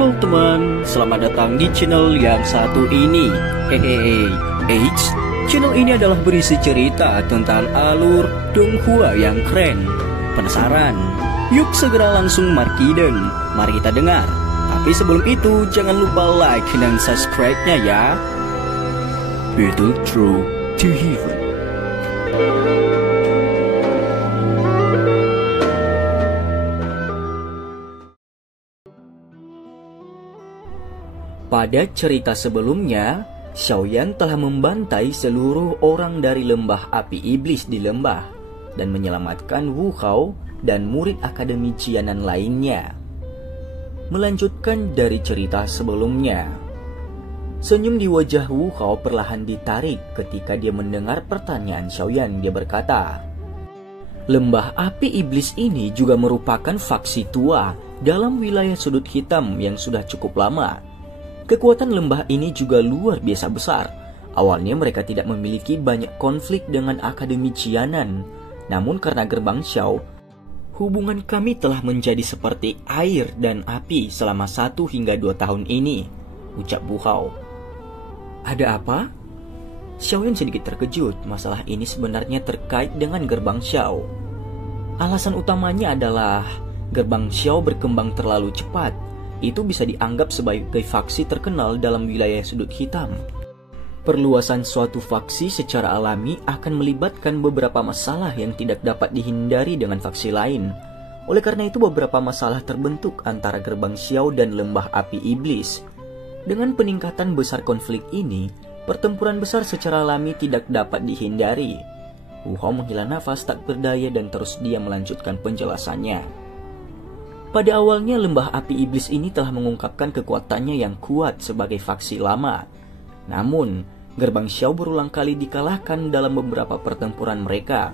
Halo teman, selamat datang di channel yang satu ini. Hehehe, eits, channel ini adalah berisi cerita tentang alur Donghua yang keren. Penasaran? Yuk segera langsung markideng, mari kita dengar. Tapi sebelum itu, jangan lupa like dan subscribe-nya ya. Battle Through to Heaven. Pada cerita sebelumnya, Xiaoyan telah membantai seluruh orang dari lembah api iblis di lembah dan menyelamatkan Wu Hao dan murid akademi Jianan lainnya. Melanjutkan dari cerita sebelumnya, senyum di wajah Wu Hao perlahan ditarik ketika dia mendengar pertanyaan Xiaoyan. Dia berkata, lembah api iblis ini juga merupakan faksi tua dalam wilayah sudut hitam yang sudah cukup lama. Kekuatan lembah ini juga luar biasa besar. Awalnya mereka tidak memiliki banyak konflik dengan Akademi Jianan. Namun karena gerbang Xiao, hubungan kami telah menjadi seperti air dan api selama 1 hingga 2 tahun ini, ucap Wu Hao. Ada apa? Xiaoyan sedikit terkejut. Masalah ini sebenarnya terkait dengan gerbang Xiao. Alasan utamanya adalah gerbang Xiao berkembang terlalu cepat. Itu bisa dianggap sebagai faksi terkenal dalam wilayah sudut hitam. Perluasan suatu faksi secara alami akan melibatkan beberapa masalah yang tidak dapat dihindari dengan faksi lain. Oleh karena itu beberapa masalah terbentuk antara gerbang Xiao dan lembah api iblis. Dengan peningkatan besar konflik ini, pertempuran besar secara alami tidak dapat dihindari. Wu Hao menghela nafas tak berdaya dan terus dia melanjutkan penjelasannya. Pada awalnya lembah api iblis ini telah mengungkapkan kekuatannya yang kuat sebagai faksi lama. Namun, gerbang Xiao berulang kali dikalahkan dalam beberapa pertempuran mereka.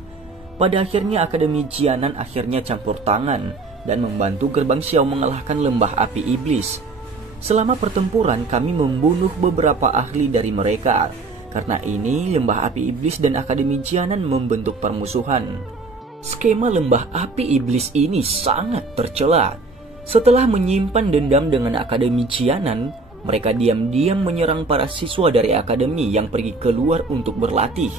Pada akhirnya Akademi Jianan akhirnya campur tangan dan membantu gerbang Xiao mengalahkan lembah api iblis. Selama pertempuran kami membunuh beberapa ahli dari mereka. Karena ini lembah api iblis dan Akademi Jianan membentuk permusuhan. Skema lembah api iblis ini sangat tercela. Setelah menyimpan dendam dengan Akademi Jianan, mereka diam-diam menyerang para siswa dari akademi yang pergi keluar untuk berlatih.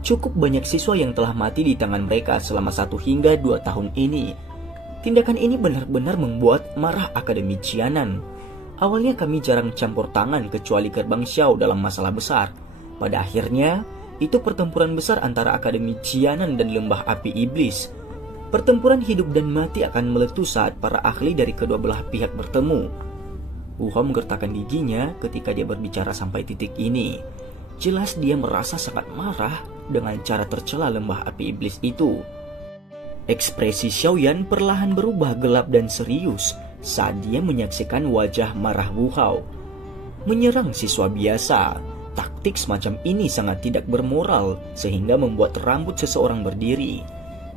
Cukup banyak siswa yang telah mati di tangan mereka selama 1 hingga 2 tahun ini. Tindakan ini benar-benar membuat marah Akademi Jianan. Awalnya kami jarang campur tangan kecuali gerbang Xiao dalam masalah besar. Pada akhirnya, itu pertempuran besar antara Akademi Jianan dan lembah api iblis. Pertempuran hidup dan mati akan meletus saat para ahli dari kedua belah pihak bertemu. Wu Hao menggertakkan giginya ketika dia berbicara sampai titik ini. Jelas dia merasa sangat marah dengan cara tercela lembah api iblis itu. Ekspresi Xiaoyan perlahan berubah gelap dan serius saat dia menyaksikan wajah marah Wu Hao. Menyerang siswa biasa. Taktik semacam ini sangat tidak bermoral sehingga membuat rambut seseorang berdiri.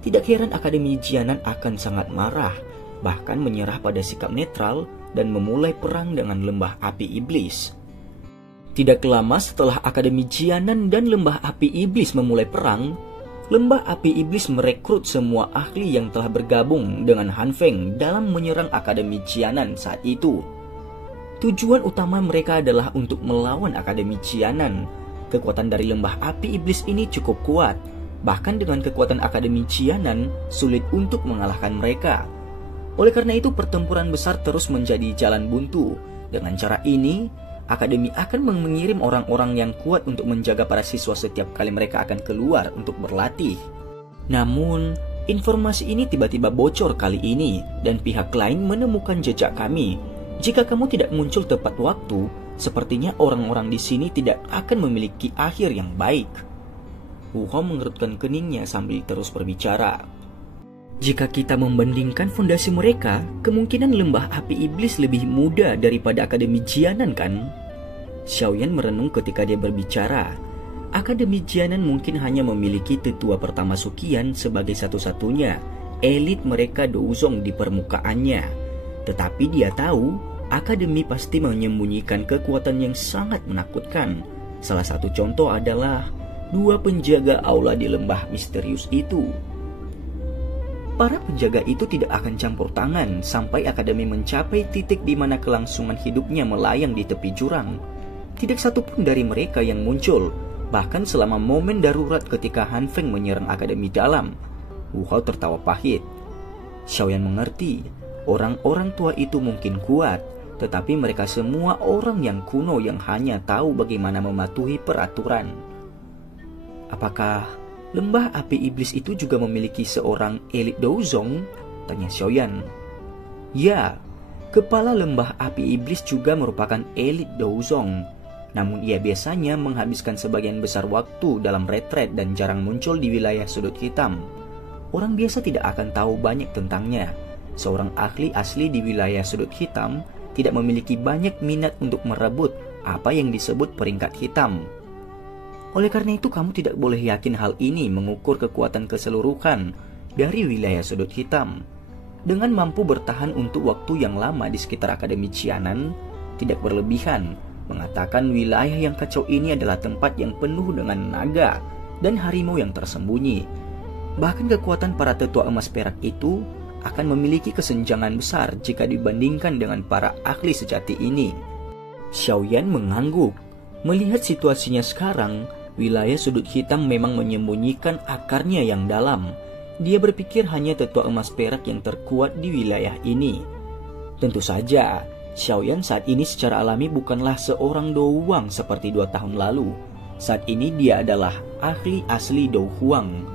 Tidak heran Akademi Jianan akan sangat marah, bahkan menyerah pada sikap netral dan memulai perang dengan lembah api iblis. Tidak lama setelah Akademi Jianan dan lembah api iblis memulai perang, lembah api iblis merekrut semua ahli yang telah bergabung dengan Han Feng dalam menyerang Akademi Jianan saat itu. Tujuan utama mereka adalah untuk melawan Akademi Jianan. Kekuatan dari lembah api iblis ini cukup kuat. Bahkan dengan kekuatan Akademi Jianan, sulit untuk mengalahkan mereka. Oleh karena itu pertempuran besar terus menjadi jalan buntu. Dengan cara ini, Akademi akan mengirim orang-orang yang kuat untuk menjaga para siswa setiap kali mereka akan keluar untuk berlatih. Namun, informasi ini tiba-tiba bocor kali ini dan pihak lain menemukan jejak kami. Jika kamu tidak muncul tepat waktu, sepertinya orang-orang di sini tidak akan memiliki akhir yang baik. Wu Hao mengerutkan keningnya sambil terus berbicara. Jika kita membandingkan fondasi mereka, kemungkinan lembah api iblis lebih muda daripada Akademi Jianan kan? Xiaoyan merenung ketika dia berbicara. Akademi Jianan mungkin hanya memiliki tetua pertama Suqian sebagai satu-satunya elit mereka Douzong di permukaannya. Tetapi dia tahu, akademi pasti menyembunyikan kekuatan yang sangat menakutkan. Salah satu contoh adalah 2 penjaga aula di lembah misterius itu. Para penjaga itu tidak akan campur tangan sampai akademi mencapai titik di mana kelangsungan hidupnya melayang di tepi jurang. Tidak satupun dari mereka yang muncul, bahkan selama momen darurat ketika Han Feng menyerang akademi dalam. Wu Hao tertawa pahit. Xiaoyan mengerti, orang-orang tua itu mungkin kuat, tetapi mereka semua orang yang kuno yang hanya tahu bagaimana mematuhi peraturan. Apakah lembah api iblis itu juga memiliki seorang elit Douzong? Tanya Xiaoyan. Ya, kepala lembah api iblis juga merupakan elit Douzong. Namun ia biasanya menghabiskan sebagian besar waktu dalam retret dan jarang muncul di wilayah sudut hitam. Orang biasa tidak akan tahu banyak tentangnya. Seorang ahli asli di wilayah sudut hitam tidak memiliki banyak minat untuk merebut apa yang disebut peringkat hitam. Oleh karena itu kamu tidak boleh yakin hal ini mengukur kekuatan keseluruhan dari wilayah sudut hitam. Dengan mampu bertahan untuk waktu yang lama di sekitar Akademi Qianan, tidak berlebihan mengatakan wilayah yang kacau ini adalah tempat yang penuh dengan naga dan harimau yang tersembunyi. Bahkan kekuatan para tetua emas perak itu akan memiliki kesenjangan besar jika dibandingkan dengan para ahli sejati ini. Xiaoyan mengangguk. Melihat situasinya sekarang, wilayah sudut hitam memang menyembunyikan akarnya yang dalam. Dia berpikir hanya tetua emas perak yang terkuat di wilayah ini. Tentu saja, Xiaoyan saat ini secara alami bukanlah seorang Dou Huang seperti 2 tahun lalu. Saat ini dia adalah ahli asli Dou Huang.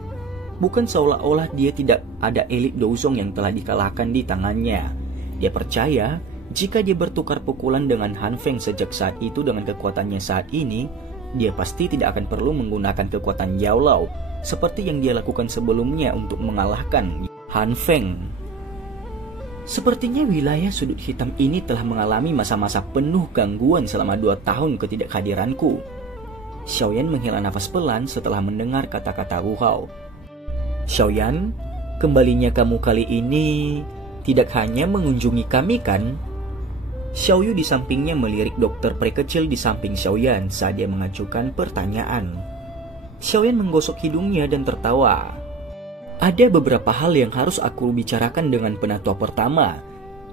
Bukan seolah-olah dia tidak ada elit Douzong yang telah dikalahkan di tangannya. Dia percaya jika dia bertukar pukulan dengan Han Feng sejak saat itu dengan kekuatannya saat ini, dia pasti tidak akan perlu menggunakan kekuatan Yao Lao seperti yang dia lakukan sebelumnya untuk mengalahkan Han Feng. Sepertinya wilayah sudut hitam ini telah mengalami masa-masa penuh gangguan selama 2 tahun ketidakhadiranku. Xiaoyan menghela nafas pelan setelah mendengar kata-kata Wu Hao. Xiaoyan, kembalinya kamu kali ini tidak hanya mengunjungi kami kan? Xiaoyu di sampingnya melirik dokter peri kecil di samping Xiaoyan saat dia mengajukan pertanyaan. Xiaoyan menggosok hidungnya dan tertawa. Ada beberapa hal yang harus aku bicarakan dengan penatua pertama.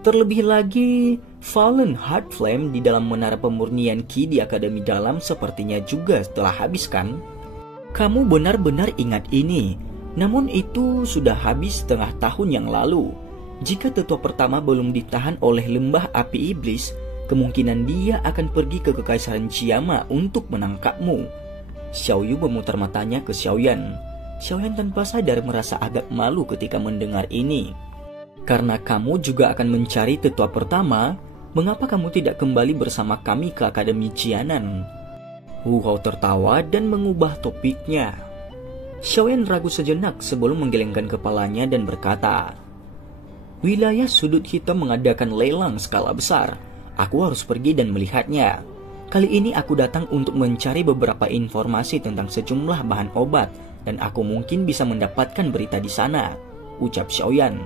Terlebih lagi, Fallen Heart Flame di dalam menara pemurnian Qi di Akademi Dalam sepertinya juga telah habis kan? Kamu benar-benar ingat ini. Namun itu sudah habis setengah tahun yang lalu. Jika tetua pertama belum ditahan oleh lembah api iblis, kemungkinan dia akan pergi ke kekaisaran Qiama untuk menangkapmu. Xiaoyu memutar matanya ke Xiaoyan. Xiaoyan tanpa sadar merasa agak malu ketika mendengar ini. Karena kamu juga akan mencari tetua pertama, mengapa kamu tidak kembali bersama kami ke Akademi Qianan? Wu Hao tertawa dan mengubah topiknya. Xiaoyan ragu sejenak sebelum menggelengkan kepalanya dan berkata, wilayah sudut hitam mengadakan lelang skala besar. Aku harus pergi dan melihatnya. Kali ini aku datang untuk mencari beberapa informasi tentang sejumlah bahan obat dan aku mungkin bisa mendapatkan berita di sana, ucap Xiaoyan.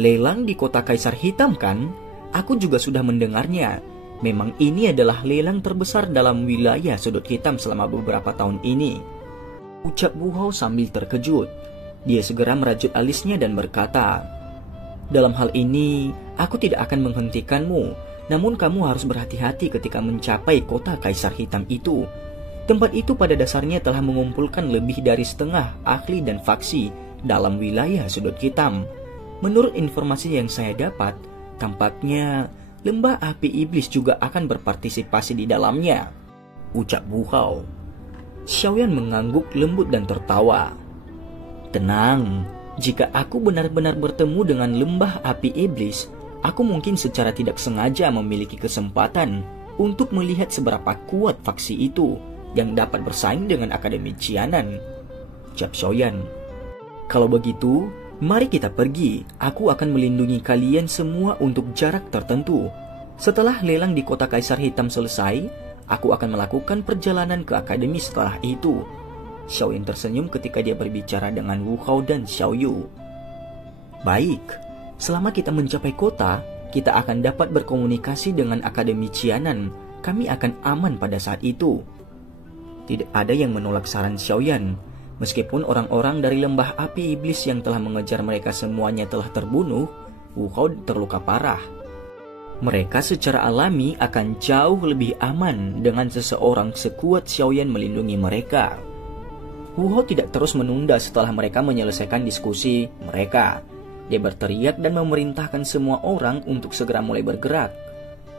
Lelang di kota Kaisar Hitam kan? Aku juga sudah mendengarnya. Memang ini adalah lelang terbesar dalam wilayah sudut hitam selama beberapa tahun ini, ucap Wu Hao sambil terkejut. Dia segera merajut alisnya dan berkata, dalam hal ini, aku tidak akan menghentikanmu, namun kamu harus berhati-hati ketika mencapai kota Kaisar Hitam itu. Tempat itu pada dasarnya telah mengumpulkan lebih dari setengah ahli dan faksi dalam wilayah sudut hitam. Menurut informasi yang saya dapat, tampaknya lembah api iblis juga akan berpartisipasi di dalamnya, ucap Wu Hao. Xiaoyan mengangguk lembut dan tertawa. Tenang, jika aku benar-benar bertemu dengan lembah api iblis, aku mungkin secara tidak sengaja memiliki kesempatan untuk melihat seberapa kuat faksi itu yang dapat bersaing dengan Akademi Qianan, ucap Xiaoyan. Kalau begitu, mari kita pergi. Aku akan melindungi kalian semua untuk jarak tertentu. Setelah lelang di kota Kaisar Hitam selesai, aku akan melakukan perjalanan ke akademi setelah itu. Xiaoyan tersenyum ketika dia berbicara dengan Wu Hao dan Xiaoyu. Baik, selama kita mencapai kota, kita akan dapat berkomunikasi dengan Akademi Qianan. Kami akan aman pada saat itu. Tidak ada yang menolak saran Xiaoyan. Meskipun orang-orang dari lembah api iblis yang telah mengejar mereka semuanya telah terbunuh, Wu Hao terluka parah. Mereka secara alami akan jauh lebih aman dengan seseorang sekuat Xiaoyan melindungi mereka. Wu Hao tidak terus menunda setelah mereka menyelesaikan diskusi mereka. Dia berteriak dan memerintahkan semua orang untuk segera mulai bergerak.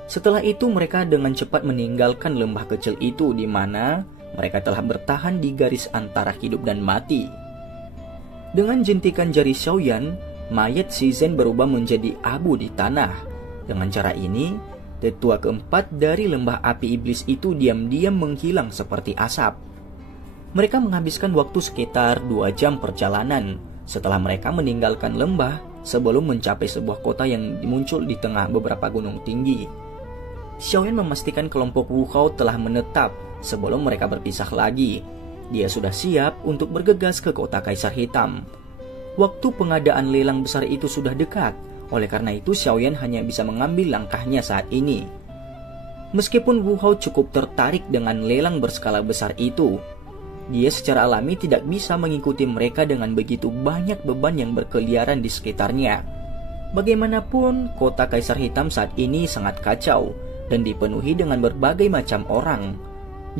Setelah itu mereka dengan cepat meninggalkan lembah kecil itu di mana mereka telah bertahan di garis antara hidup dan mati. Dengan jentikan jari Xiaoyan, mayat Si Zhen berubah menjadi abu di tanah. Dengan cara ini, tetua keempat dari lembah api iblis itu diam-diam menghilang seperti asap. Mereka menghabiskan waktu sekitar 2 jam perjalanan setelah mereka meninggalkan lembah sebelum mencapai sebuah kota yang muncul di tengah beberapa gunung tinggi. Xiaoyan memastikan kelompok Wu Hao telah menetap sebelum mereka berpisah lagi. Dia sudah siap untuk bergegas ke kota Kaisar Hitam. Waktu pengadaan lelang besar itu sudah dekat, oleh karena itu Xiaoyan hanya bisa mengambil langkahnya saat ini. Meskipun Wu Hao cukup tertarik dengan lelang berskala besar itu, dia secara alami tidak bisa mengikuti mereka dengan begitu banyak beban yang berkeliaran di sekitarnya. Bagaimanapun, kota Kaisar Hitam saat ini sangat kacau dan dipenuhi dengan berbagai macam orang.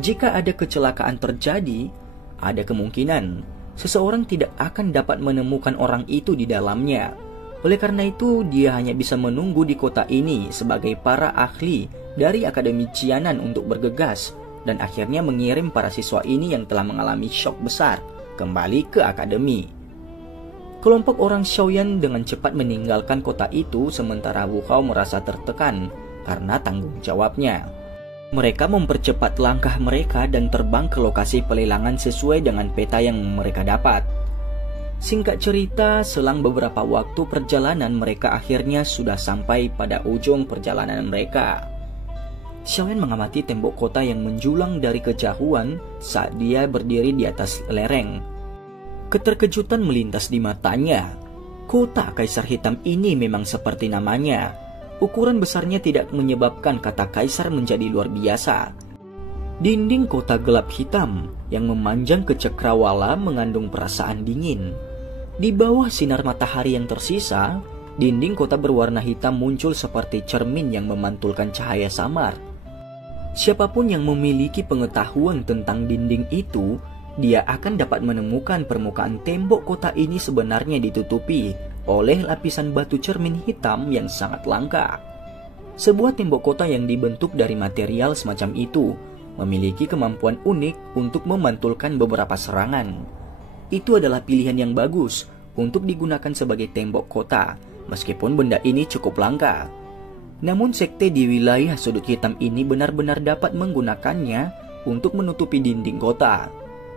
Jika ada kecelakaan terjadi, ada kemungkinan seseorang tidak akan dapat menemukan orang itu di dalamnya. Oleh karena itu, dia hanya bisa menunggu di kota ini sebagai para ahli dari Akademi Qianan untuk bergegas dan akhirnya mengirim para siswa ini yang telah mengalami syok besar kembali ke akademi. Kelompok orang Xiaoyan dengan cepat meninggalkan kota itu sementara Wu Hao merasa tertekan karena tanggung jawabnya. Mereka mempercepat langkah mereka dan terbang ke lokasi pelelangan sesuai dengan peta yang mereka dapat. Singkat cerita, selang beberapa waktu perjalanan mereka akhirnya sudah sampai pada ujung perjalanan mereka. Xiaoyan mengamati tembok kota yang menjulang dari kejauhan saat dia berdiri di atas lereng. Keterkejutan melintas di matanya. Kota Kaisar Hitam ini memang seperti namanya. Ukuran besarnya tidak menyebabkan kata kaisar menjadi luar biasa. Dinding kota gelap hitam yang memanjang ke cakrawala mengandung perasaan dingin. Di bawah sinar matahari yang tersisa, dinding kota berwarna hitam muncul seperti cermin yang memantulkan cahaya samar. Siapapun yang memiliki pengetahuan tentang dinding itu, dia akan dapat menemukan permukaan tembok kota ini sebenarnya ditutupi oleh lapisan batu cermin hitam yang sangat langka. Sebuah tembok kota yang dibentuk dari material semacam itu memiliki kemampuan unik untuk memantulkan beberapa serangan. Itu adalah pilihan yang bagus untuk digunakan sebagai tembok kota, meskipun benda ini cukup langka. Namun sekte di wilayah sudut hitam ini benar-benar dapat menggunakannya untuk menutupi dinding kota.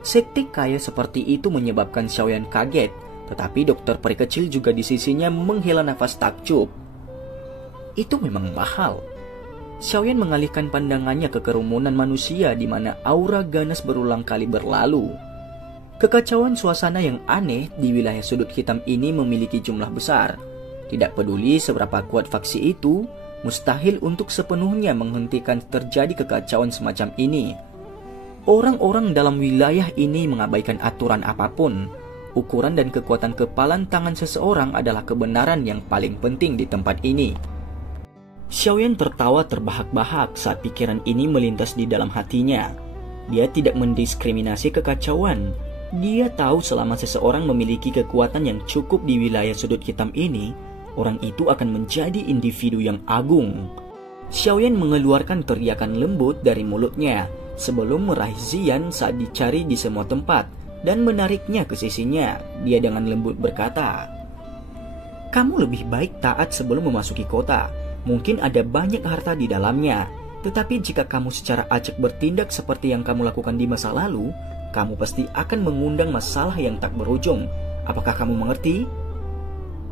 Sekte kaya seperti itu menyebabkan Xiaoyan kaget, tetapi dokter peri kecil juga di sisinya menghela nafas takjub. Itu memang mahal. Xiaoyan mengalihkan pandangannya ke kerumunan manusia di mana aura ganas berulang kali berlalu. Kekacauan suasana yang aneh di wilayah sudut hitam ini memiliki jumlah besar. Tidak peduli seberapa kuat faksi itu, mustahil untuk sepenuhnya menghentikan terjadi kekacauan semacam ini. Orang-orang dalam wilayah ini mengabaikan aturan apapun. Ukuran dan kekuatan kepalan tangan seseorang adalah kebenaran yang paling penting di tempat ini. Xiaoyan tertawa terbahak-bahak saat pikiran ini melintas di dalam hatinya. Dia tidak mendiskriminasi kekacauan. Dia tahu selama seseorang memiliki kekuatan yang cukup di wilayah sudut hitam ini, orang itu akan menjadi individu yang agung. Xiaoyan mengeluarkan teriakan lembut dari mulutnya sebelum meraih Ziyan saat dicari di semua tempat dan menariknya ke sisinya. Dia dengan lembut berkata, "Kamu lebih baik taat sebelum memasuki kota. Mungkin ada banyak harta di dalamnya. Tetapi jika kamu secara acak bertindak seperti yang kamu lakukan di masa lalu, kamu pasti akan mengundang masalah yang tak berujung. Apakah kamu mengerti?"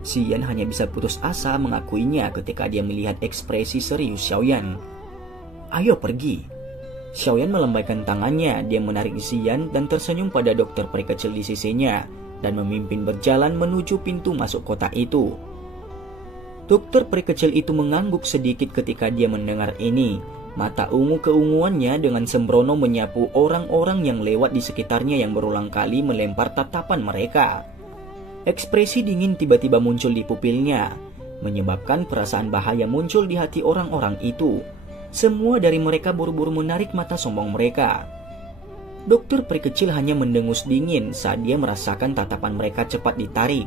Ziyan hanya bisa putus asa mengakuinya ketika dia melihat ekspresi serius Xiaoyan. "Ayo pergi." Xiaoyan melambaikan tangannya, dia menarik Ziyan dan tersenyum pada dokter peri kecil di sisinya dan memimpin berjalan menuju pintu masuk kota itu. Dokter peri kecil itu mengangguk sedikit ketika dia mendengar ini. Mata ungu keunguannya dengan sembrono menyapu orang-orang yang lewat di sekitarnya yang berulang kali melempar tatapan mereka. Ekspresi dingin tiba-tiba muncul di pupilnya, menyebabkan perasaan bahaya muncul di hati orang-orang itu. Semua dari mereka buru-buru menarik mata sombong mereka. Dokter peri kecil hanya mendengus dingin saat dia merasakan tatapan mereka cepat ditarik.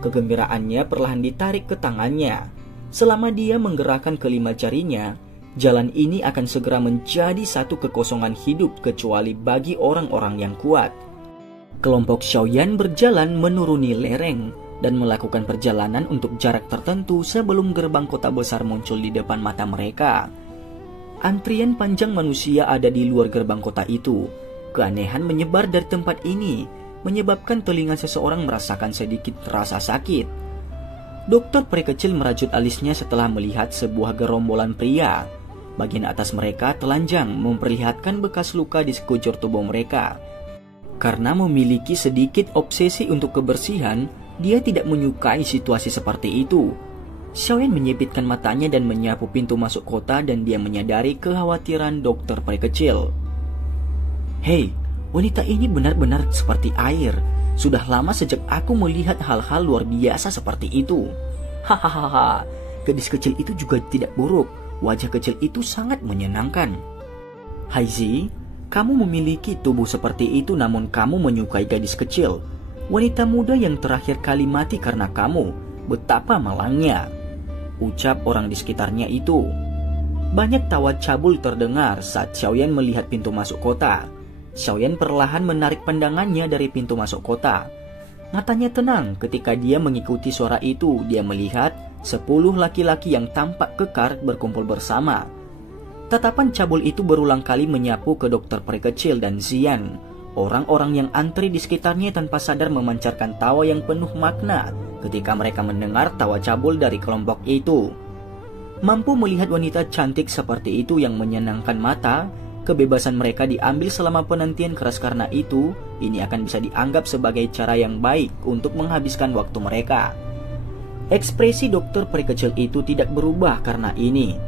Kegembiraannya perlahan ditarik ke tangannya. Selama dia menggerakkan kelima jarinya, jalan ini akan segera menjadi satu kekosongan hidup kecuali bagi orang-orang yang kuat. Kelompok Xiaoyan berjalan menuruni lereng dan melakukan perjalanan untuk jarak tertentu sebelum gerbang kota besar muncul di depan mata mereka. Antrian panjang manusia ada di luar gerbang kota itu. Keanehan menyebar dari tempat ini, menyebabkan telinga seseorang merasakan sedikit rasa sakit. Dokter peri kecil merajut alisnya setelah melihat sebuah gerombolan pria. Bagian atas mereka telanjang, memperlihatkan bekas luka di sekujur tubuh mereka. Karena memiliki sedikit obsesi untuk kebersihan, dia tidak menyukai situasi seperti itu. Xiaoyan menyipitkan matanya dan menyapu pintu masuk kota dan dia menyadari kekhawatiran dokter peri kecil. Hei, wanita ini benar-benar seperti air. Sudah lama sejak aku melihat hal-hal luar biasa seperti itu. Hahaha, gadis kecil itu juga tidak buruk. Wajah kecil itu sangat menyenangkan. Haizi, kamu memiliki tubuh seperti itu namun kamu menyukai gadis kecil. Wanita muda yang terakhir kali mati karena kamu. Betapa malangnya, ucap orang di sekitarnya itu. Banyak tawa cabul terdengar saat Xiaoyan melihat pintu masuk kota. Xiaoyan perlahan menarik pandangannya dari pintu masuk kota. Matanya tenang ketika dia mengikuti suara itu. Dia melihat 10 laki-laki yang tampak kekar berkumpul bersama. Tatapan cabul itu berulang kali menyapu ke dokter peri kecil dan Xian. Orang-orang yang antri di sekitarnya tanpa sadar memancarkan tawa yang penuh makna ketika mereka mendengar tawa cabul dari kelompok itu. Mampu melihat wanita cantik seperti itu yang menyenangkan mata, kebebasan mereka diambil selama penantian keras. Karena itu, ini akan bisa dianggap sebagai cara yang baik untuk menghabiskan waktu mereka. Ekspresi dokter peri kecil itu tidak berubah karena ini.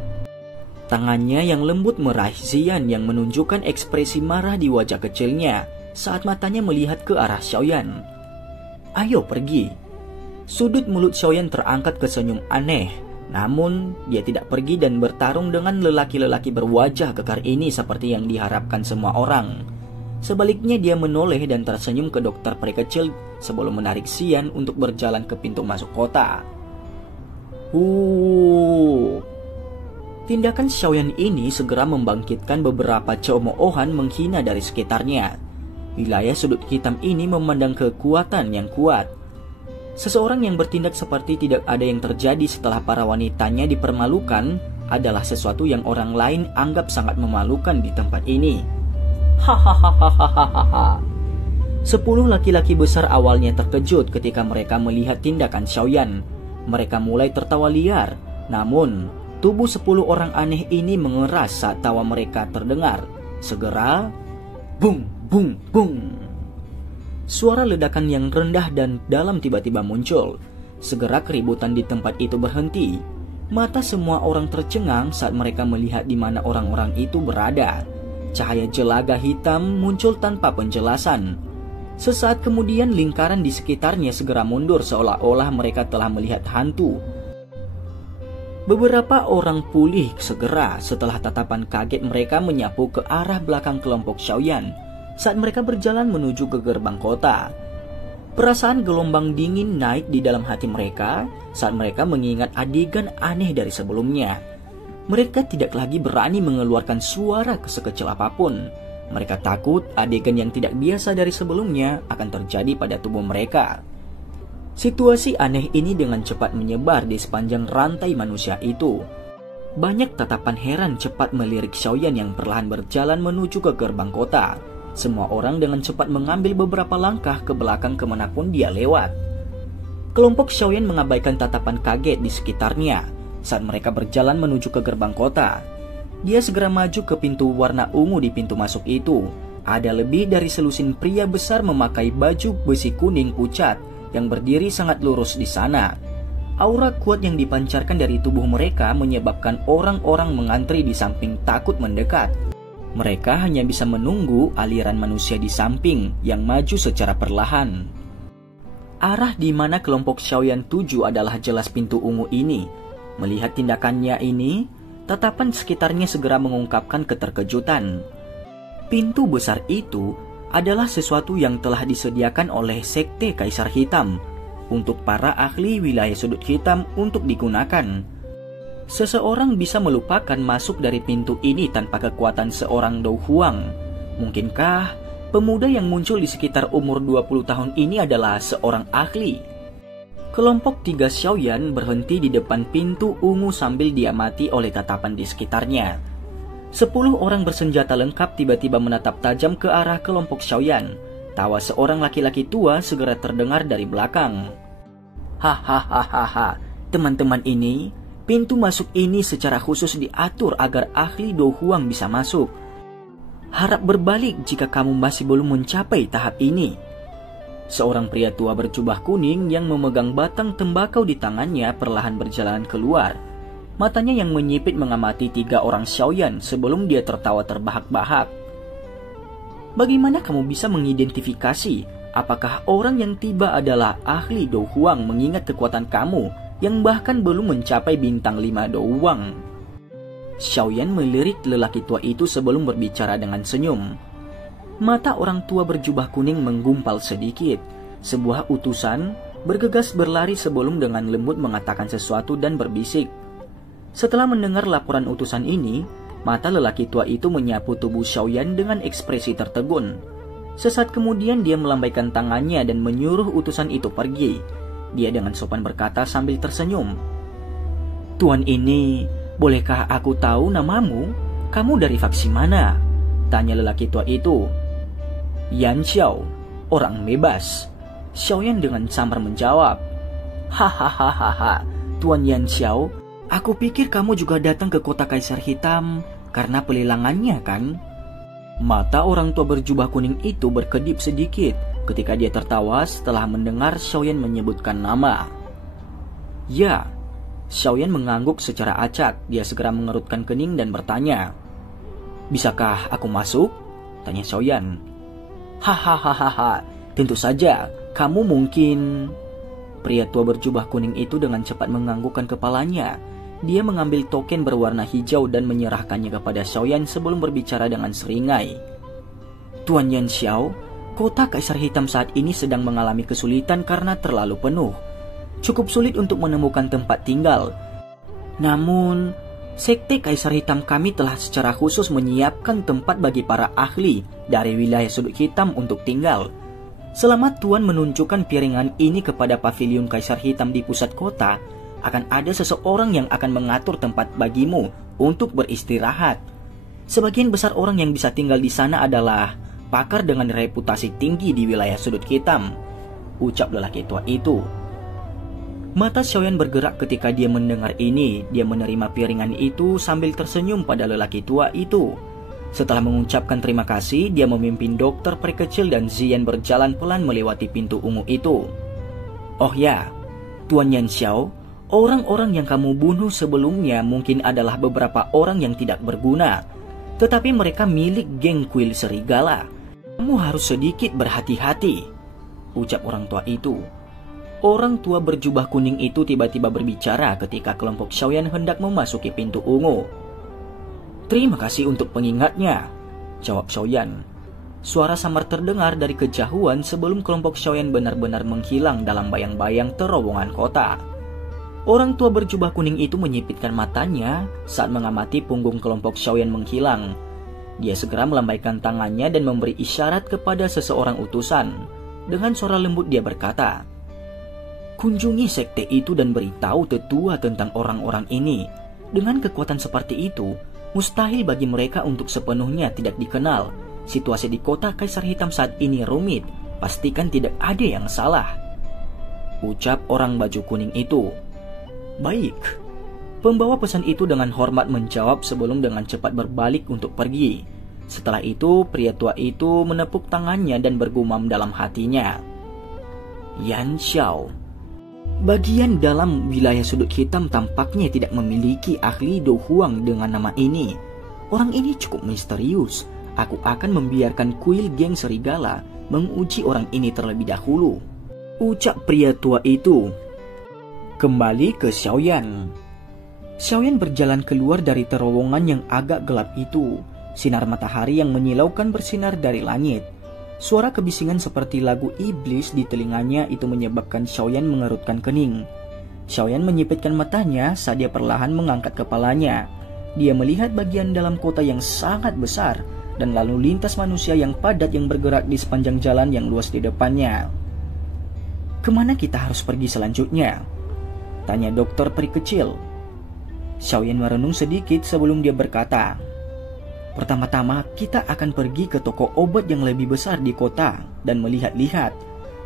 Tangannya yang lembut meraih Xian yang menunjukkan ekspresi marah di wajah kecilnya saat matanya melihat ke arah Xiaoyan. Ayo pergi. Sudut mulut Xiaoyan terangkat ke senyum aneh. Namun, dia tidak pergi dan bertarung dengan lelaki-lelaki berwajah kekar ini seperti yang diharapkan semua orang. Sebaliknya dia menoleh dan tersenyum ke dokter peri kecil sebelum menarik Xian untuk berjalan ke pintu masuk kota. Tindakan Xiaoyan ini segera membangkitkan beberapa cemoohan menghina dari sekitarnya. Wilayah sudut hitam ini memandang kekuatan yang kuat. Seseorang yang bertindak seperti tidak ada yang terjadi setelah para wanitanya dipermalukan adalah sesuatu yang orang lain anggap sangat memalukan di tempat ini. Hahaha. 10 laki-laki besar awalnya terkejut ketika mereka melihat tindakan Xiaoyan. Mereka mulai tertawa liar. Namun, tubuh 10 orang aneh ini mengeras saat tawa mereka terdengar. Segera, bung, bung, bung. Suara ledakan yang rendah dan dalam tiba-tiba muncul. Segera keributan di tempat itu berhenti. Mata semua orang tercengang saat mereka melihat di mana orang-orang itu berada. Cahaya jelaga hitam muncul tanpa penjelasan. Sesaat kemudian lingkaran di sekitarnya segera mundur seolah-olah mereka telah melihat hantu. Beberapa orang pulih segera setelah tatapan kaget mereka menyapu ke arah belakang kelompok Xiaoyan saat mereka berjalan menuju ke gerbang kota. Perasaan gelombang dingin naik di dalam hati mereka saat mereka mengingat adegan aneh dari sebelumnya. Mereka tidak lagi berani mengeluarkan suara sekecil apapun. Mereka takut adegan yang tidak biasa dari sebelumnya akan terjadi pada tubuh mereka. Situasi aneh ini dengan cepat menyebar di sepanjang rantai manusia itu. Banyak tatapan heran cepat melirik Xiaoyan yang perlahan berjalan menuju ke gerbang kota. Semua orang dengan cepat mengambil beberapa langkah ke belakang kemanapun dia lewat. Kelompok Xiaoyan mengabaikan tatapan kaget di sekitarnya saat mereka berjalan menuju ke gerbang kota. Dia segera maju ke pintu warna ungu di pintu masuk itu. Ada lebih dari selusin pria besar memakai baju besi kuning pucat yang berdiri sangat lurus di sana. Aura kuat yang dipancarkan dari tubuh mereka menyebabkan orang-orang mengantri di samping takut mendekat. Mereka hanya bisa menunggu aliran manusia di samping yang maju secara perlahan. Arah di mana kelompok Xiaoyan tuju adalah jelas pintu ungu ini. Melihat tindakannya ini, tatapan sekitarnya segera mengungkapkan keterkejutan. Pintu besar itu adalah sesuatu yang telah disediakan oleh Sekte Kaisar Hitam untuk para ahli wilayah sudut hitam untuk digunakan. Seseorang bisa melupakan masuk dari pintu ini tanpa kekuatan seorang Dou Huang. Mungkinkah pemuda yang muncul di sekitar umur 20 tahun ini adalah seorang ahli? Kelompok 3 Xiaoyan berhenti di depan pintu ungu sambil diamati oleh tatapan di sekitarnya. 10 orang bersenjata lengkap tiba-tiba menatap tajam ke arah kelompok Xiaoyan. Tawa seorang laki-laki tua segera terdengar dari belakang. Hahaha, teman-teman ini, pintu masuk ini secara khusus diatur agar ahli Dou Huang bisa masuk. Harap berbalik jika kamu masih belum mencapai tahap ini. Seorang pria tua berjubah kuning yang memegang batang tembakau di tangannya perlahan berjalan keluar. Matanya yang menyipit mengamati 3 orang Xiaoyan sebelum dia tertawa terbahak-bahak. Bagaimana kamu bisa mengidentifikasi apakah orang yang tiba adalah ahli Dou Huang mengingat kekuatan kamu yang bahkan belum mencapai bintang 5 Dou Huang? Xiaoyan melirik lelaki tua itu sebelum berbicara dengan senyum. Mata orang tua berjubah kuning menggumpal sedikit. Sebuah utusan bergegas berlari sebelum dengan lembut mengatakan sesuatu dan berbisik. Setelah mendengar laporan utusan ini, mata lelaki tua itu menyapu tubuh Xiaoyan dengan ekspresi tertegun. Sesaat kemudian dia melambaikan tangannya dan menyuruh utusan itu pergi. Dia dengan sopan berkata sambil tersenyum. Tuan ini, bolehkah aku tahu namamu? Kamu dari faksi mana? Tanya lelaki tua itu. Yan Xiao, orang bebas. Xiaoyan dengan samar menjawab. Hahaha, Tuan Yan Xiao, aku pikir kamu juga datang ke kota Kaisar Hitam karena pelelangannya kan? Mata orang tua berjubah kuning itu berkedip sedikit ketika dia tertawa setelah mendengar Xiaoyan menyebutkan nama. Ya, Xiaoyan mengangguk secara acak. Dia segera mengerutkan kening dan bertanya. Bisakah aku masuk? Tanya Xiaoyan. Hahaha, tentu saja, kamu mungkin... Pria tua berjubah kuning itu dengan cepat menganggukkan kepalanya. Dia mengambil token berwarna hijau dan menyerahkannya kepada Xiaoyan sebelum berbicara dengan seringai. Tuan Yan Xiao, kota Kaisar Hitam saat ini sedang mengalami kesulitan karena terlalu penuh. Cukup sulit untuk menemukan tempat tinggal. Namun, Sekte Kaisar Hitam kami telah secara khusus menyiapkan tempat bagi para ahli dari wilayah sudut hitam untuk tinggal. Selama Tuan menunjukkan piringan ini kepada pavilion Kaisar Hitam di pusat kota, akan ada seseorang yang akan mengatur tempat bagimu untuk beristirahat. Sebagian besar orang yang bisa tinggal di sana adalah pakar dengan reputasi tinggi di wilayah sudut hitam, ucap lelaki tua itu. Mata Xiaoyan bergerak ketika dia mendengar ini. Dia menerima piringan itu sambil tersenyum pada lelaki tua itu. Setelah mengucapkan terima kasih, dia memimpin dokter peri kecil dan Ziyan berjalan pelan melewati pintu ungu itu. Oh ya, Tuan Yan Xiao, orang-orang yang kamu bunuh sebelumnya mungkin adalah beberapa orang yang tidak berguna. Tetapi mereka milik geng kuil serigala. Kamu harus sedikit berhati-hati, ucap orang tua itu. Orang tua berjubah kuning itu tiba-tiba berbicara ketika kelompok Xiaoyan hendak memasuki pintu ungu. Terima kasih untuk pengingatnya, jawab Xiaoyan. Suara samar terdengar dari kejauhan sebelum kelompok Xiaoyan benar-benar menghilang dalam bayang-bayang terowongan kota. Orang tua berjubah kuning itu menyipitkan matanya saat mengamati punggung kelompok Xiaoyan menghilang. Dia segera melambaikan tangannya dan memberi isyarat kepada seseorang utusan. Dengan suara lembut dia berkata, kunjungi sekte itu dan beritahu tetua tentang orang-orang ini. Dengan kekuatan seperti itu, mustahil bagi mereka untuk sepenuhnya tidak dikenal. Situasi di kota Kaisar Hitam saat ini rumit. Pastikan tidak ada yang salah, ucap orang baju kuning itu. Baik. Pembawa pesan itu dengan hormat menjawab sebelum dengan cepat berbalik untuk pergi. Setelah itu, pria tua itu menepuk tangannya dan bergumam dalam hatinya. Yan Xiao, Bagian dalam wilayah sudut hitam tampaknya tidak memiliki ahli Do Huang dengan nama ini. Orang ini cukup misterius. Aku akan membiarkan kuil geng serigala menguji orang ini terlebih dahulu, ucap pria tua itu. Kembali ke Xiaoyan. Xiaoyan berjalan keluar dari terowongan yang agak gelap itu. Sinar matahari yang menyilaukan bersinar dari langit. Suara kebisingan seperti lagu iblis di telinganya itu menyebabkan Xiaoyan mengerutkan kening. Xiaoyan menyipitkan matanya saat dia perlahan mengangkat kepalanya. Dia melihat bagian dalam kota yang sangat besar dan lalu lintas manusia yang padat yang bergerak di sepanjang jalan yang luas di depannya. Kemana kita harus pergi selanjutnya? Tanya dokter peri kecil. Xiaoyan merenung sedikit sebelum dia berkata, pertama-tama kita akan pergi ke toko obat yang lebih besar di kota dan melihat-lihat.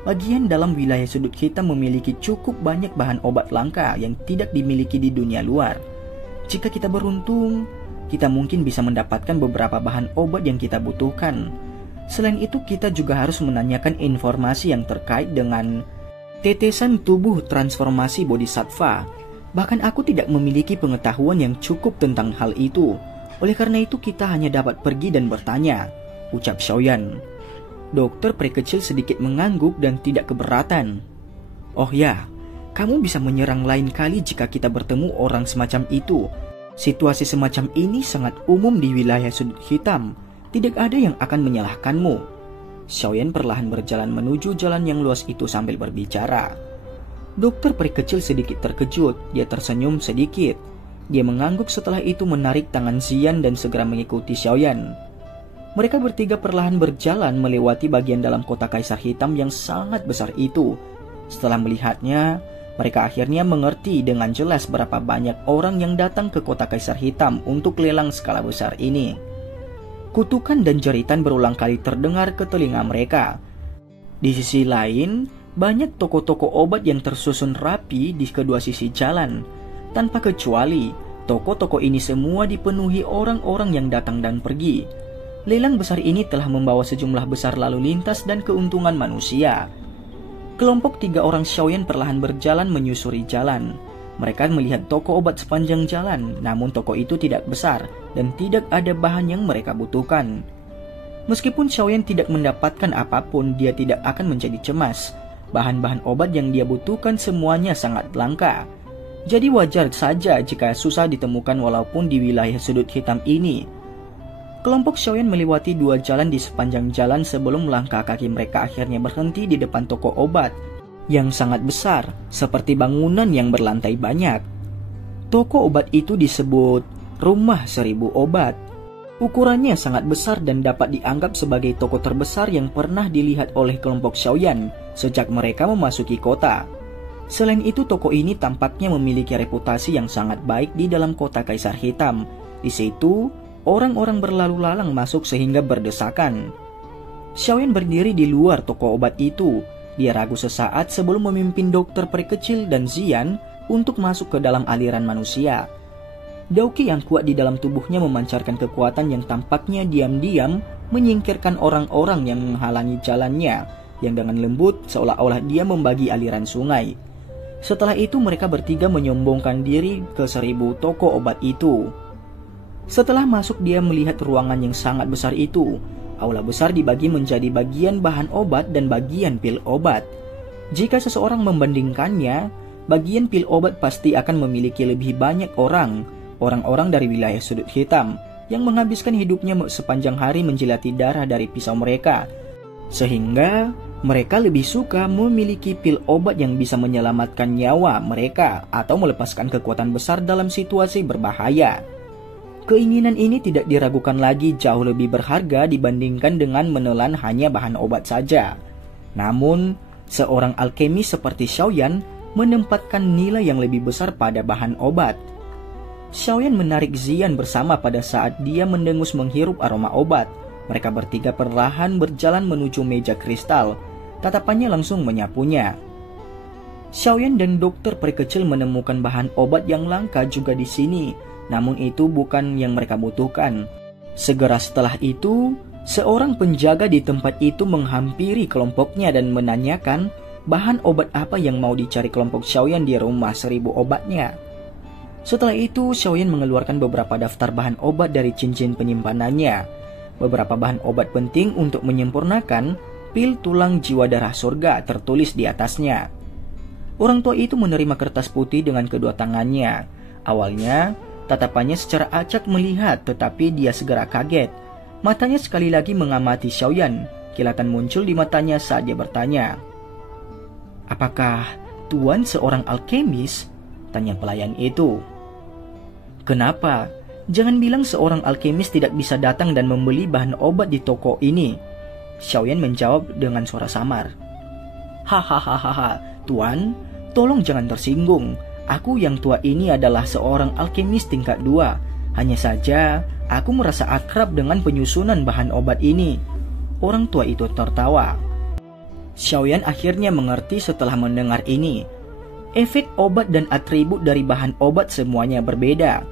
Bagian dalam wilayah sudut hitam memiliki cukup banyak bahan obat langka yang tidak dimiliki di dunia luar. Jika kita beruntung, kita mungkin bisa mendapatkan beberapa bahan obat yang kita butuhkan. Selain itu, kita juga harus menanyakan informasi yang terkait dengan tetesan tubuh transformasi bodhisattva. Bahkan aku tidak memiliki pengetahuan yang cukup tentang hal itu. Oleh karena itu kita hanya dapat pergi dan bertanya, ucap Xiaoyan. Dokter peri kecil sedikit mengangguk dan tidak keberatan. Oh ya, kamu bisa menyerang lain kali jika kita bertemu orang semacam itu. Situasi semacam ini sangat umum di wilayah sudut hitam. Tidak ada yang akan menyalahkanmu. Xiaoyan perlahan berjalan menuju jalan yang luas itu sambil berbicara. Dokter peri kecil sedikit terkejut. Dia tersenyum sedikit. Dia mengangguk, setelah itu menarik tangan Zian dan segera mengikuti Xiaoyan. Mereka bertiga perlahan berjalan melewati bagian dalam kota Kaisar Hitam yang sangat besar itu. Setelah melihatnya, mereka akhirnya mengerti dengan jelas berapa banyak orang yang datang ke kota Kaisar Hitam untuk lelang skala besar ini. Kutukan dan jeritan berulang kali terdengar ke telinga mereka. Di sisi lain, banyak toko-toko obat yang tersusun rapi di kedua sisi jalan. Tanpa kecuali, toko-toko ini semua dipenuhi orang-orang yang datang dan pergi. Lelang besar ini telah membawa sejumlah besar lalu lintas dan keuntungan manusia. Kelompok 3 orang Xiaoyan perlahan berjalan menyusuri jalan. Mereka melihat toko obat sepanjang jalan, namun toko itu tidak besar dan tidak ada bahan yang mereka butuhkan. Meskipun Xiaoyan tidak mendapatkan apapun, dia tidak akan menjadi cemas. Bahan-bahan obat yang dia butuhkan semuanya sangat langka. Jadi wajar saja jika susah ditemukan walaupun di wilayah sudut hitam ini. Kelompok Xiaoyan melewati 2 jalan di sepanjang jalan sebelum langkah kaki mereka akhirnya berhenti di depan toko obat yang sangat besar, seperti bangunan yang berlantai banyak. Toko obat itu disebut Rumah 1000 Obat. Ukurannya sangat besar dan dapat dianggap sebagai toko terbesar yang pernah dilihat oleh kelompok Xiaoyan sejak mereka memasuki kota. Selain itu, toko ini tampaknya memiliki reputasi yang sangat baik di dalam kota Kaisar Hitam. Di situ, orang-orang berlalu lalang masuk sehingga berdesakan. Xiaoyan berdiri di luar toko obat itu. Dia ragu sesaat sebelum memimpin dokter peri kecil dan Zian untuk masuk ke dalam aliran manusia. Daoki yang kuat di dalam tubuhnya memancarkan kekuatan yang tampaknya diam-diam menyingkirkan orang-orang yang menghalangi jalannya, yang dengan lembut seolah-olah dia membagi aliran sungai. Setelah itu mereka bertiga menyombongkan diri ke 1000 toko obat itu. Setelah masuk, dia melihat ruangan yang sangat besar itu. Aula besar dibagi menjadi bagian bahan obat dan bagian pil obat. Jika seseorang membandingkannya, bagian pil obat pasti akan memiliki lebih banyak orang-orang dari wilayah sudut hitam yang menghabiskan hidupnya sepanjang hari menjilati darah dari pisau mereka. Sehingga mereka lebih suka memiliki pil obat yang bisa menyelamatkan nyawa mereka atau melepaskan kekuatan besar dalam situasi berbahaya. Keinginan ini tidak diragukan lagi jauh lebih berharga dibandingkan dengan menelan hanya bahan obat saja. Namun, seorang alkemis seperti Xiaoyan menempatkan nilai yang lebih besar pada bahan obat. Xiaoyan menarik Zian bersama pada saat dia mendengus menghirup aroma obat. Mereka bertiga perlahan berjalan menuju meja kristal. Tatapannya langsung menyapunya. Xiaoyan dan dokter peri kecil menemukan bahan obat yang langka juga di sini. Namun itu bukan yang mereka butuhkan. Segera setelah itu, seorang penjaga di tempat itu menghampiri kelompoknya dan menanyakan bahan obat apa yang mau dicari kelompok Xiaoyan di rumah 1000 obatnya. Setelah itu, Xiaoyan mengeluarkan beberapa daftar bahan obat dari cincin penyimpanannya. Beberapa bahan obat penting untuk menyempurnakan pil tulang jiwa darah surga tertulis di atasnya. Orang tua itu menerima kertas putih dengan kedua tangannya. Awalnya, tatapannya secara acak melihat, tetapi dia segera kaget. Matanya sekali lagi mengamati Xiaoyan. Kilatan muncul di matanya saat dia bertanya. "Apakah Tuan seorang alkemis?" tanya pelayan itu. "Kenapa? Jangan bilang seorang alkemis tidak bisa datang dan membeli bahan obat di toko ini." Xiaoyan menjawab dengan suara samar. "Hahaha, Tuan, tolong jangan tersinggung. Aku yang tua ini adalah seorang alkemis tingkat 2. Hanya saja, aku merasa akrab dengan penyusunan bahan obat ini." Orang tua itu tertawa. Xiaoyan akhirnya mengerti setelah mendengar ini. Efek obat dan atribut dari bahan obat semuanya berbeda.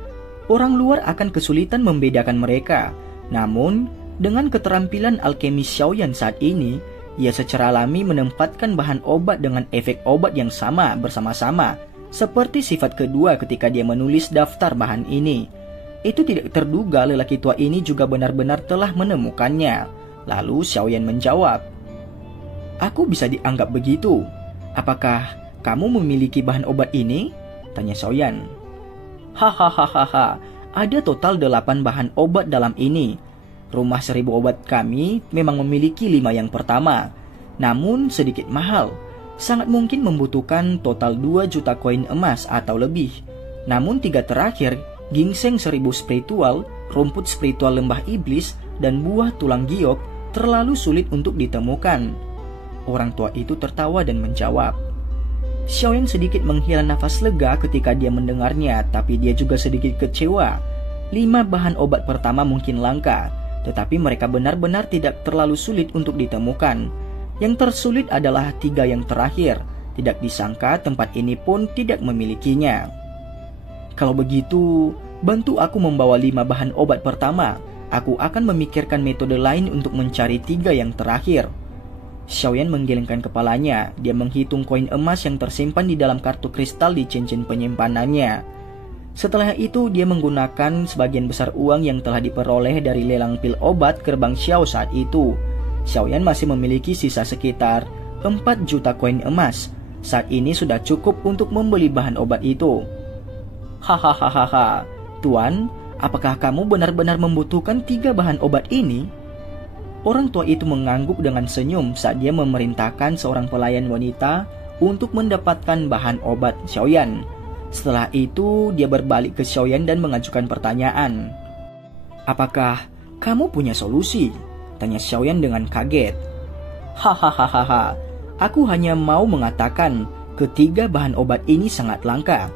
Orang luar akan kesulitan membedakan mereka. Namun, dengan keterampilan alkemis Xiaoyan saat ini, ia secara alami menempatkan bahan obat dengan efek obat yang sama bersama-sama, seperti sifat kedua ketika dia menulis daftar bahan ini. Itu tidak terduga lelaki tua ini juga benar-benar telah menemukannya. Lalu Xiaoyan menjawab, "Aku bisa dianggap begitu. Apakah kamu memiliki bahan obat ini?" tanya Xiaoyan. "Hahaha, ada total 8 bahan obat dalam ini. Rumah 1000 obat kami memang memiliki 5 yang pertama, namun sedikit mahal. Sangat mungkin membutuhkan total 2 juta koin emas atau lebih. Namun 3 terakhir, ginseng 1000 spiritual, rumput spiritual lembah iblis, dan buah tulang giok terlalu sulit untuk ditemukan." Orang tua itu tertawa dan menjawab. Xiaoyan sedikit menghela nafas lega ketika dia mendengarnya, tapi dia juga sedikit kecewa. 5 bahan obat pertama mungkin langka, tetapi mereka benar-benar tidak terlalu sulit untuk ditemukan. Yang tersulit adalah 3 yang terakhir. Tidak disangka tempat ini pun tidak memilikinya. "Kalau begitu, bantu aku membawa 5 bahan obat pertama. Aku akan memikirkan metode lain untuk mencari 3 yang terakhir." Xiaoyan menggelengkan kepalanya. Dia menghitung koin emas yang tersimpan di dalam kartu kristal di cincin penyimpanannya. Setelah itu, dia menggunakan sebagian besar uang yang telah diperoleh dari lelang pil obat gerbang Xiao saat itu. Xiaoyan masih memiliki sisa sekitar 4 juta koin emas. Saat ini sudah cukup untuk membeli bahan obat itu. "Hahaha, Tuan, apakah kamu benar-benar membutuhkan 3 bahan obat ini?" Orang tua itu mengangguk dengan senyum saat dia memerintahkan seorang pelayan wanita untuk mendapatkan bahan obat Xiaoyan. Setelah itu, dia berbalik ke Xiaoyan dan mengajukan pertanyaan. "Apakah kamu punya solusi?" tanya Xiaoyan dengan kaget. "Hahaha, aku hanya mau mengatakan ketiga bahan obat ini sangat langka.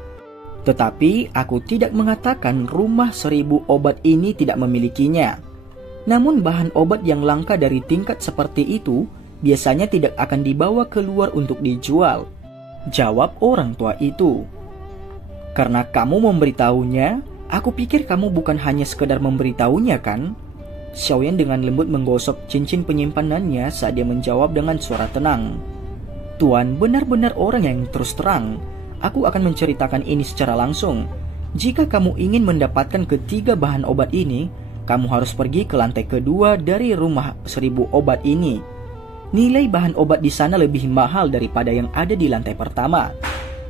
Tetapi aku tidak mengatakan rumah 1000 obat ini tidak memilikinya. Namun bahan obat yang langka dari tingkat seperti itu biasanya tidak akan dibawa keluar untuk dijual," jawab orang tua itu. "Karena kamu memberitahunya, aku pikir kamu bukan hanya sekedar memberitahunya, kan?" Xiaoyan dengan lembut menggosok cincin penyimpanannya saat dia menjawab dengan suara tenang. "Tuan benar-benar orang yang terus terang. Aku akan menceritakan ini secara langsung. Jika kamu ingin mendapatkan ketiga bahan obat ini, kamu harus pergi ke lantai kedua dari rumah 1000 obat ini. Nilai bahan obat di sana lebih mahal daripada yang ada di lantai pertama.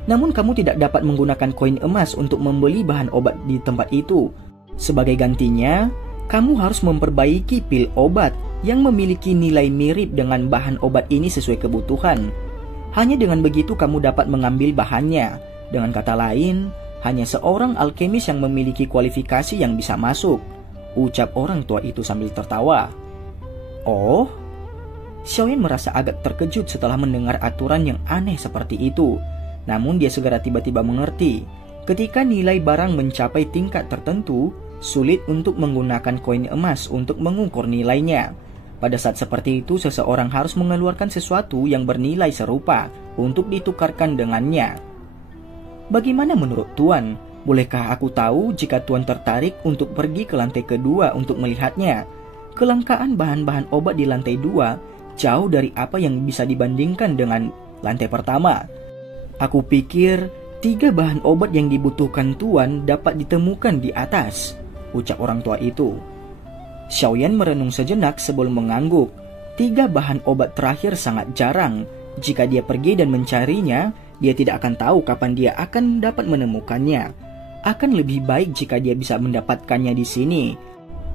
Namun kamu tidak dapat menggunakan koin emas untuk membeli bahan obat di tempat itu. Sebagai gantinya, kamu harus memperbaiki pil obat yang memiliki nilai mirip dengan bahan obat ini sesuai kebutuhan. Hanya dengan begitu kamu dapat mengambil bahannya. Dengan kata lain, hanya seorang alkemis yang memiliki kualifikasi yang bisa masuk," ucap orang tua itu sambil tertawa. "Oh?" Xiaoyan merasa agak terkejut setelah mendengar aturan yang aneh seperti itu. Namun dia segera tiba-tiba mengerti. Ketika nilai barang mencapai tingkat tertentu, sulit untuk menggunakan koin emas untuk mengukur nilainya. Pada saat seperti itu, seseorang harus mengeluarkan sesuatu yang bernilai serupa untuk ditukarkan dengannya. "Bagaimana menurut Tuan? Bolehkah aku tahu jika Tuan tertarik untuk pergi ke lantai kedua untuk melihatnya? Kelangkaan bahan-bahan obat di lantai 2 jauh dari apa yang bisa dibandingkan dengan Lantai pertama. Aku pikir 3 bahan obat yang dibutuhkan Tuan dapat ditemukan di atas, ucap orang tua itu. Xiaoyan merenung sejenak sebelum mengangguk. 3 bahan obat terakhir sangat jarang. Jika dia pergi dan mencarinya, dia tidak akan tahu kapan dia akan dapat menemukannya. Akan lebih baik jika dia bisa mendapatkannya di sini.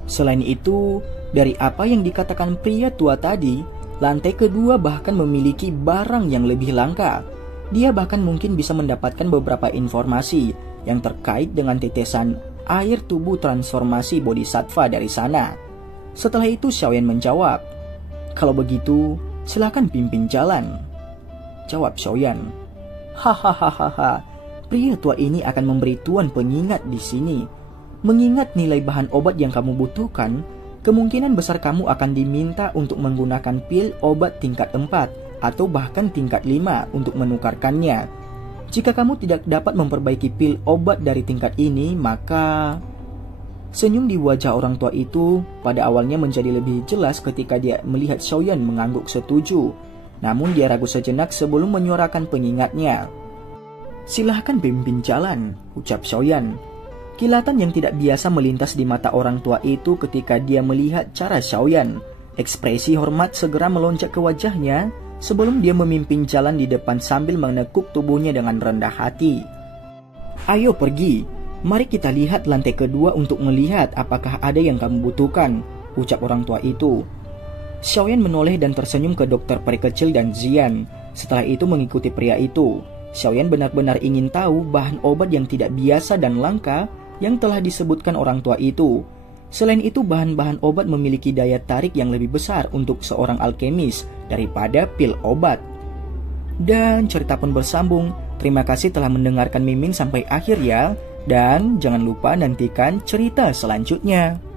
Selain itu, dari apa yang dikatakan pria tua tadi, lantai kedua bahkan memiliki barang yang lebih langka. Dia bahkan mungkin bisa mendapatkan beberapa informasi yang terkait dengan tetesan air tubuh transformasi bodhisattva dari sana. Setelah itu Xiaoyan menjawab, "Kalau begitu, silakan pimpin jalan," jawab Xiaoyan. "Hahaha, pria tua ini akan memberi Tuan pengingat di sini. Mengingat nilai bahan obat yang kamu butuhkan, kemungkinan besar kamu akan diminta untuk menggunakan pil obat tingkat 4 atau bahkan tingkat 5 untuk menukarkannya. Jika kamu tidak dapat memperbaiki pil obat dari tingkat ini, maka..." Senyum di wajah orang tua itu pada awalnya menjadi lebih jelas ketika dia melihat Xiaoyan mengangguk setuju. Namun dia ragu sejenak sebelum menyuarakan pengingatnya. "Silahkan pimpin jalan," ucap Xiaoyan. Kilatan yang tidak biasa melintas di mata orang tua itu ketika dia melihat cara Xiaoyan. Ekspresi hormat segera melonjak ke wajahnya sebelum dia memimpin jalan di depan sambil menekuk tubuhnya dengan rendah hati. "Ayo pergi, mari kita lihat lantai kedua untuk melihat apakah ada yang kamu butuhkan," ucap orang tua itu. Xiaoyan menoleh dan tersenyum ke dokter peri kecil dan Zian. Setelah itu mengikuti pria itu. Xiaoyan benar-benar ingin tahu bahan obat yang tidak biasa dan langka yang telah disebutkan orang tua itu. Selain itu, bahan-bahan obat memiliki daya tarik yang lebih besar untuk seorang alkemis daripada pil obat. Dan cerita pun bersambung. Terima kasih telah mendengarkan Mimin sampai akhir ya. Dan jangan lupa nantikan cerita selanjutnya.